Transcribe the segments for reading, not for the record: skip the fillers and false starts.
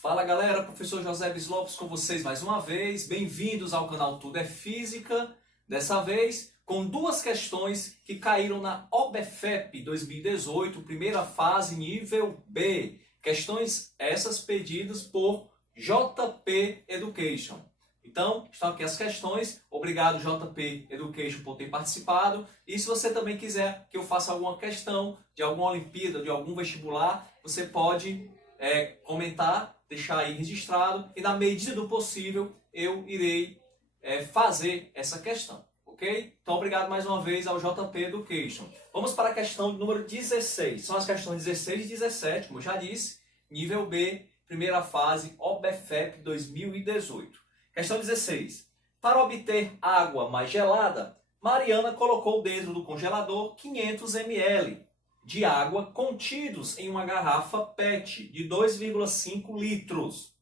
Fala galera, professor José Lopes com vocês mais uma vez. Bem-vindos ao canal Tudo é Física. Dessa vez com duas questões que caíram na OBFEP 2018, primeira fase nível B. Questões essas pedidas por JP Education. Então, estão aqui as questões. Obrigado JP Education por ter participado. E se você também quiser que eu faça alguma questão de alguma Olimpíada, de algum vestibular, você pode comentar, deixar aí registrado e na medida do possível eu irei fazer essa questão, ok? Então obrigado mais uma vez ao JP Education. Vamos para a questão número 16. São as questões 16 e 17, como eu já disse, nível B, primeira fase, OBFEP 2018. Questão 16. Para obter água mais gelada, Mariana colocou dentro do congelador 500 ml de água contidos em uma garrafa PET de 2,5 litros.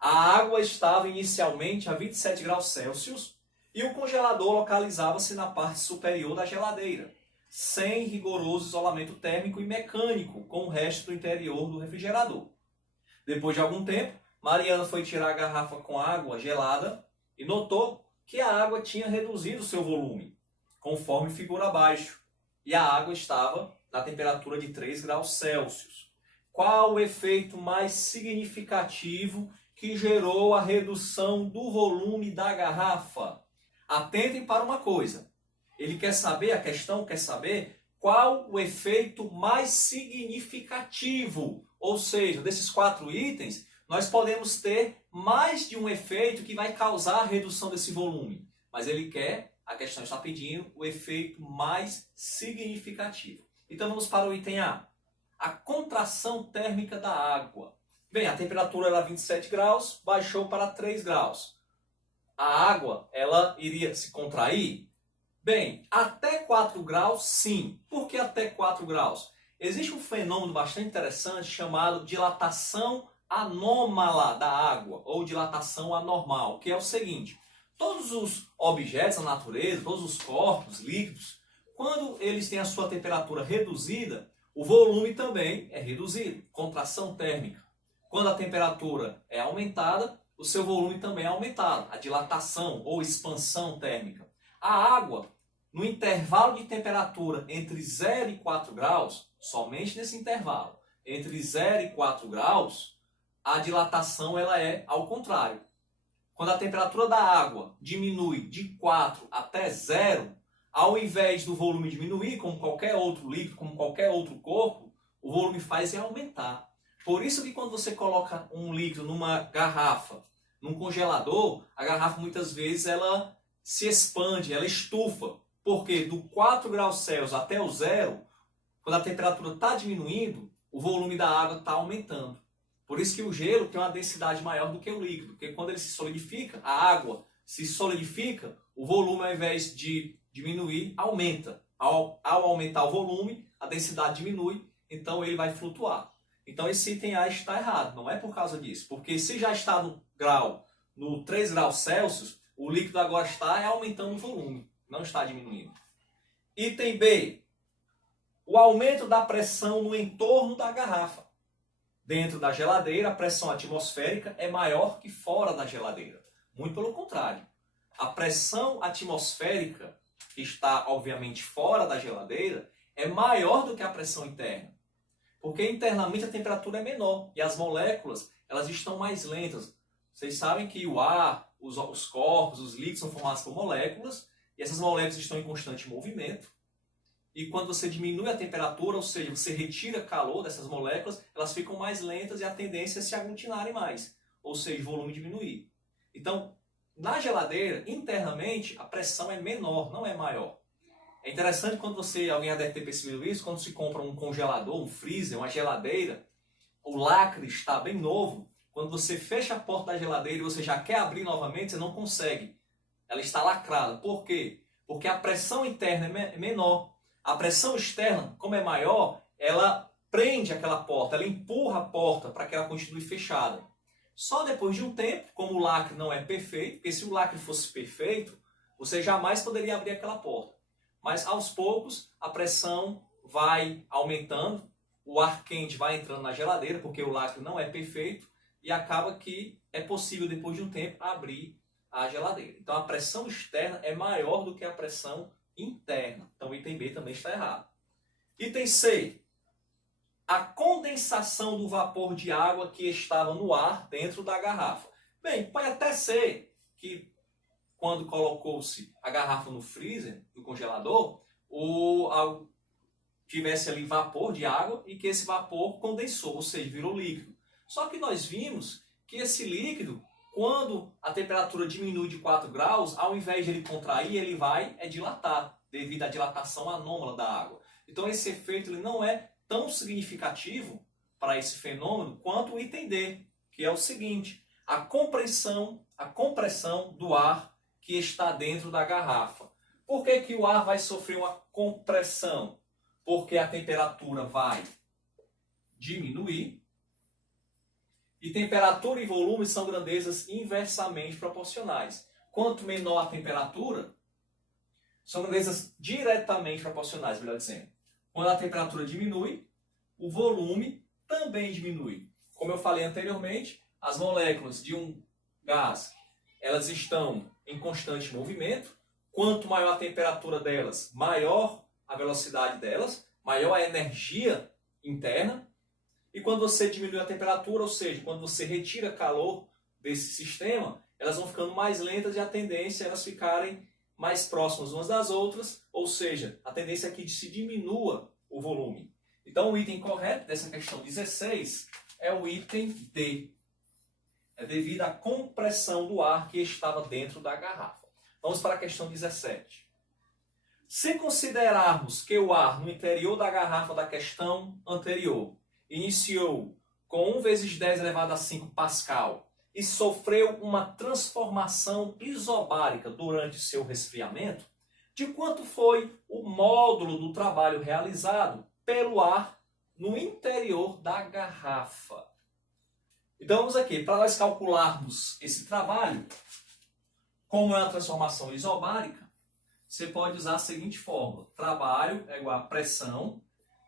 A água estava inicialmente a 27 graus Celsius e o congelador localizava-se na parte superior da geladeira, sem rigoroso isolamento térmico e mecânico com o resto do interior do refrigerador. Depois de algum tempo, Mariana foi tirar a garrafa com água gelada e notou que a água tinha reduzido seu volume, conforme figura abaixo, e a água estava na temperatura de 3 graus Celsius. Qual o efeito mais significativo que gerou a redução do volume da garrafa? Atentem para uma coisa. Ele quer saber, a questão quer saber qual o efeito mais significativo. Ou seja, desses 4 itens, nós podemos ter mais de um efeito que vai causar a redução desse volume. Mas ele quer, a questão está pedindo, o efeito mais significativo. Então vamos para o item A. A contração térmica da água. Bem, a temperatura era 27 graus, baixou para 3 graus. A água, ela iria se contrair? Bem, até 4 graus, sim. Por que até 4 graus? Existe um fenômeno bastante interessante chamado dilatação anômala da água, ou dilatação anormal, que é o seguinte: todos os objetos na natureza, todos os corpos líquidos, quando eles têm a sua temperatura reduzida, o volume também é reduzido, contração térmica. Quando a temperatura é aumentada, o seu volume também é aumentado, a dilatação ou expansão térmica. A água, no intervalo de temperatura entre 0 e 4 graus, somente nesse intervalo, entre 0 e 4 graus, a dilatação ela é ao contrário. Quando a temperatura da água diminui de 4 até 0, ao invés do volume diminuir, como qualquer outro líquido, como qualquer outro corpo, o volume faz é aumentar. Por isso que quando você coloca um líquido numa garrafa, num congelador, a garrafa muitas vezes ela se expande, ela estufa. Porque do 4 graus Celsius até o 0, quando a temperatura está diminuindo, o volume da água está aumentando. Por isso que o gelo tem uma densidade maior do que o líquido, porque quando ele se solidifica, a água se solidifica, o volume ao invés de diminuir, aumenta. Ao aumentar o volume, a densidade diminui, então ele vai flutuar. Então esse item A está errado, não é por causa disso. Porque se já está no 3 graus Celsius, o líquido agora está aumentando o volume, não está diminuindo. Item B. O aumento da pressão no entorno da garrafa. Dentro da geladeira, a pressão atmosférica é maior que fora da geladeira. Muito pelo contrário. A pressão atmosférica, que está obviamente fora da geladeira, é maior do que a pressão interna. Porque internamente a temperatura é menor e as moléculas elas estão mais lentas. Vocês sabem que o ar, os corpos, os líquidos são formados por moléculas e essas moléculas estão em constante movimento. E quando você diminui a temperatura, ou seja, você retira calor dessas moléculas, elas ficam mais lentas e a tendência é se aglutinarem mais, ou seja, o volume diminuir. Então, na geladeira, internamente, a pressão é menor, não é maior. É interessante quando alguém já deve ter percebido isso, quando se compra um congelador, um freezer, uma geladeira, o lacre está bem novo, quando você fecha a porta da geladeira e você já quer abrir novamente, você não consegue. Ela está lacrada. Por quê? Porque a pressão interna é menor. A pressão externa, como é maior, ela prende aquela porta, ela empurra a porta para que ela continue fechada. Só depois de um tempo, como o lacre não é perfeito, porque se o lacre fosse perfeito, você jamais poderia abrir aquela porta. Mas aos poucos a pressão vai aumentando, o ar quente vai entrando na geladeira, porque o lacre não é perfeito, e acaba que é possível, depois de um tempo, abrir a geladeira. Então, a pressão externa é maior do que a pressão interna. Então, o item B também está errado. Item C. A condensação do vapor de água que estava no ar dentro da garrafa. Bem, pode até ser que quando colocou-se a garrafa no freezer, no congelador, tivesse ali vapor de água e que esse vapor condensou, ou seja, virou líquido. Só que nós vimos que esse líquido, quando a temperatura diminui de 4 graus, ao invés de ele contrair, ele vai dilatar, devido à dilatação anômala da água. Então esse efeito ele não é tão significativo para esse fenômeno quanto o item D, que é o seguinte: a compressão do ar que está dentro da garrafa. Por que que o ar vai sofrer uma compressão? Porque a temperatura vai diminuir e temperatura e volume são grandezas inversamente proporcionais. Quanto menor a temperatura, são grandezas diretamente proporcionais, melhor dizendo. Quando a temperatura diminui, o volume também diminui. Como eu falei anteriormente, as moléculas de um gás, elas estão em constante movimento. Quanto maior a temperatura delas, maior a velocidade delas, maior a energia interna. E quando você diminui a temperatura, ou seja, quando você retira calor desse sistema, elas vão ficando mais lentas e a tendência é elas ficarem mais próximas umas das outras, ou seja, a tendência é que se diminua o volume. Então o item correto dessa questão 16 é o item D. É devido à compressão do ar que estava dentro da garrafa. Vamos para a questão 17. Se considerarmos que o ar no interior da garrafa da questão anterior iniciou com 1 vezes 10 elevado a 5 Pascal e sofreu uma transformação isobárica durante seu resfriamento, de quanto foi o módulo do trabalho realizado pelo ar no interior da garrafa? Então vamos aqui, para nós calcularmos esse trabalho, como é uma transformação isobárica, você pode usar a seguinte fórmula: trabalho é igual a pressão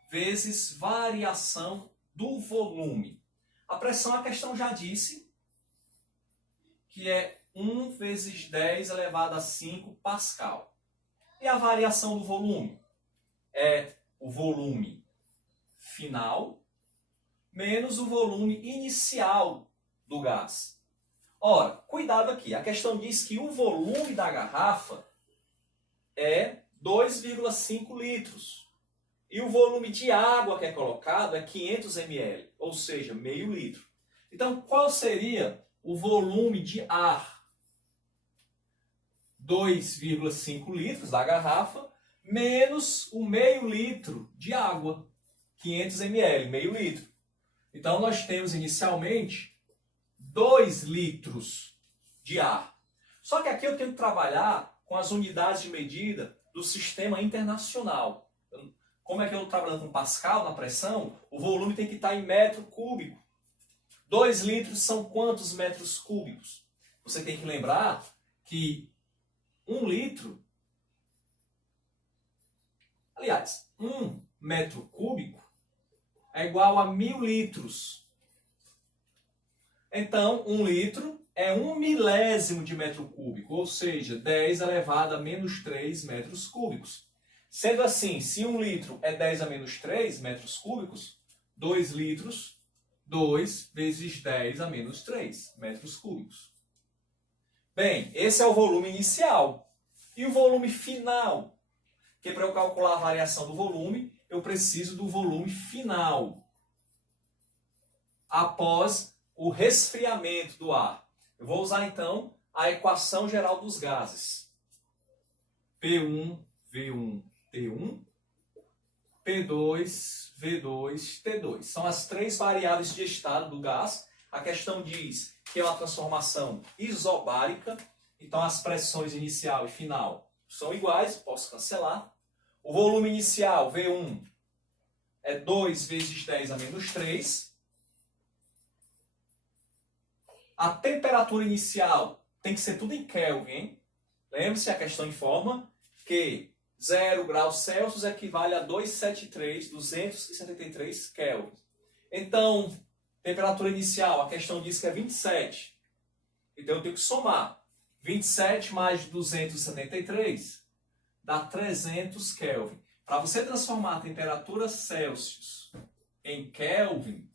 vezes variação do volume. A pressão, a questão já disse, que é 1 vezes 10 elevado a 5 Pascal. E a variação do volume? É o volume final menos o volume inicial do gás. Ora, cuidado aqui, a questão diz que o volume da garrafa é 2,5 litros. E o volume de água que é colocado é 500 ml, ou seja, meio litro. Então, qual seria o volume de ar? 2,5 litros da garrafa, menos o meio litro de água, 500 ml, meio litro. Então, nós temos inicialmente 2 litros de ar. Só que aqui eu tenho que trabalhar com as unidades de medida do sistema internacional. Como é que eu estou trabalhando com Pascal na pressão, o volume tem que estar em metro cúbico. 2 litros são quantos metros cúbicos? Você tem que lembrar que 1 litro, aliás, 1 metro cúbico é igual a 1000 litros. Então, 1 litro é 1 milésimo de metro cúbico, ou seja, 10 elevado a menos 3 metros cúbicos. Sendo assim, se 1 litro é 10 a menos 3 metros cúbicos, 2 litros, 2 vezes 10 a menos 3 metros cúbicos. Bem, esse é o volume inicial. E o volume final? Que para eu calcular a variação do volume, eu preciso do volume final. Após o resfriamento do ar. Eu vou usar então a equação geral dos gases. P1, V1, T1, P2, V2, T2. São as 3 variáveis de estado do gás. A questão diz que é uma transformação isobárica. Então as pressões inicial e final são iguais, posso cancelar. O volume inicial, V1, é 2 vezes 10 a menos 3. A temperatura inicial tem que ser tudo em Kelvin, hein? Lembre-se, a questão informa que 0 graus Celsius equivale a 273 Kelvin. Então, Temperatura inicial, a questão diz que é 27. Então eu tenho que somar. 27 mais 273 dá 300 Kelvin. Para você transformar a temperatura Celsius em Kelvin,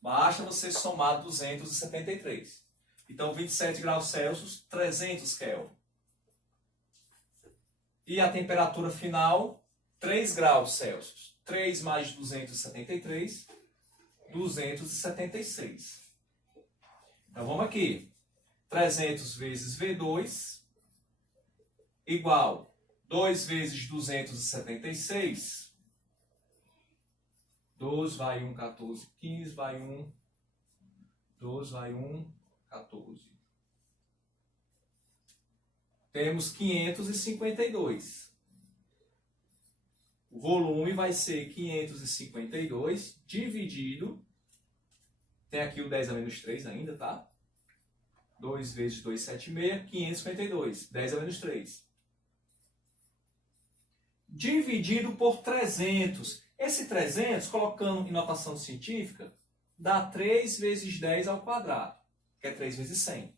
basta você somar 273. Então 27 graus Celsius, 300 Kelvin. E a temperatura final, 3 graus Celsius. 3 mais 273, 276. Então vamos aqui. 300 vezes V2 igual 2 vezes 276. 12 vai 1, 14, 15 vai 1, 12 vai 1, 14. Temos 552. O volume vai ser 552 dividido, tem aqui o 10 a menos 3 ainda, tá? 2 vezes 2, 7,6, 552, 10 a menos 3. Dividido por 300. Esse 300, colocando em notação científica, dá 3 vezes 10 ao quadrado, que é 3 vezes 100.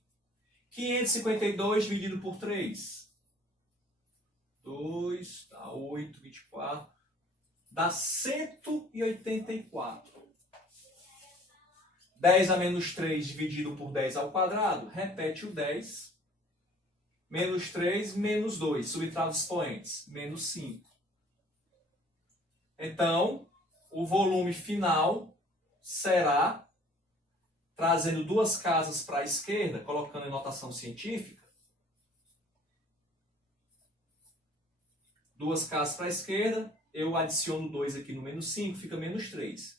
552 dividido por 3. 2, dá 8, 24. Dá 184. 10 a menos 3 dividido por 10 ao quadrado, repete o 10. Menos 3, menos 2. Subtrai os expoentes. Menos 5. Então, o volume final será, trazendo duas casas para a esquerda, colocando em notação científica, duas casas para a esquerda, eu adiciono 2 aqui no menos 5, fica menos 3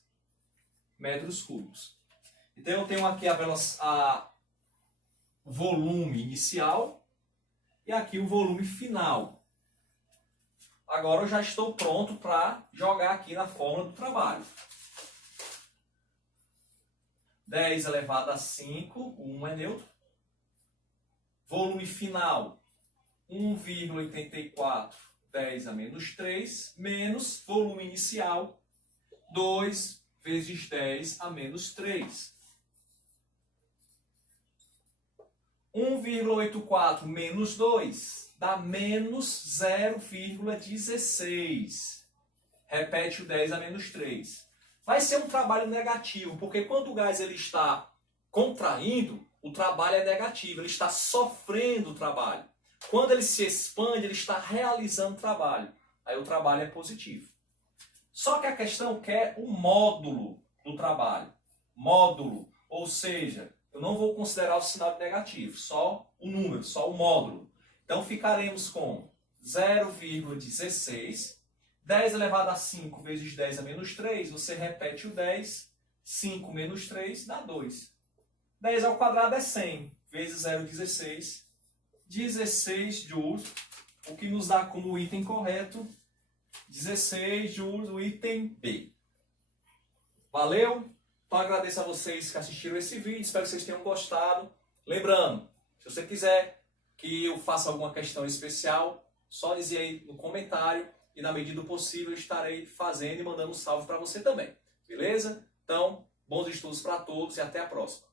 metros cúbicos. Então eu tenho aqui a volume inicial e aqui o volume final. Agora eu já estou pronto para jogar aqui na fórmula do trabalho. 10 elevado a 5, o 1 é neutro. Volume final, 1,84, 10 a menos 3, menos volume inicial, 2 vezes 10 a menos 3. 1,84 menos 2 dá menos 0,16. Repete o 10 a menos 3. Vai ser um trabalho negativo, porque quando o gás ele está contraindo, o trabalho é negativo, ele está sofrendo o trabalho. Quando ele se expande, ele está realizando o trabalho. Aí o trabalho é positivo. Só que a questão quer o módulo do trabalho. Módulo, ou seja, eu não vou considerar o sinal de negativo, só o número, só o módulo. Então ficaremos com 0,16. 10 elevado a 5 vezes 10 a menos 3, você repete o 10. 5 menos 3 dá 2. 10 ao quadrado é 100, vezes 0,16. 16 joules, o que nos dá como item correto 16 joules, o item B. Valeu? Então agradeço a vocês que assistiram esse vídeo, espero que vocês tenham gostado. Lembrando, se você quiser que eu faça alguma questão especial, só dizer aí no comentário e na medida do possível eu estarei fazendo e mandando um salve para você também. Beleza? Então, bons estudos para todos e até a próxima.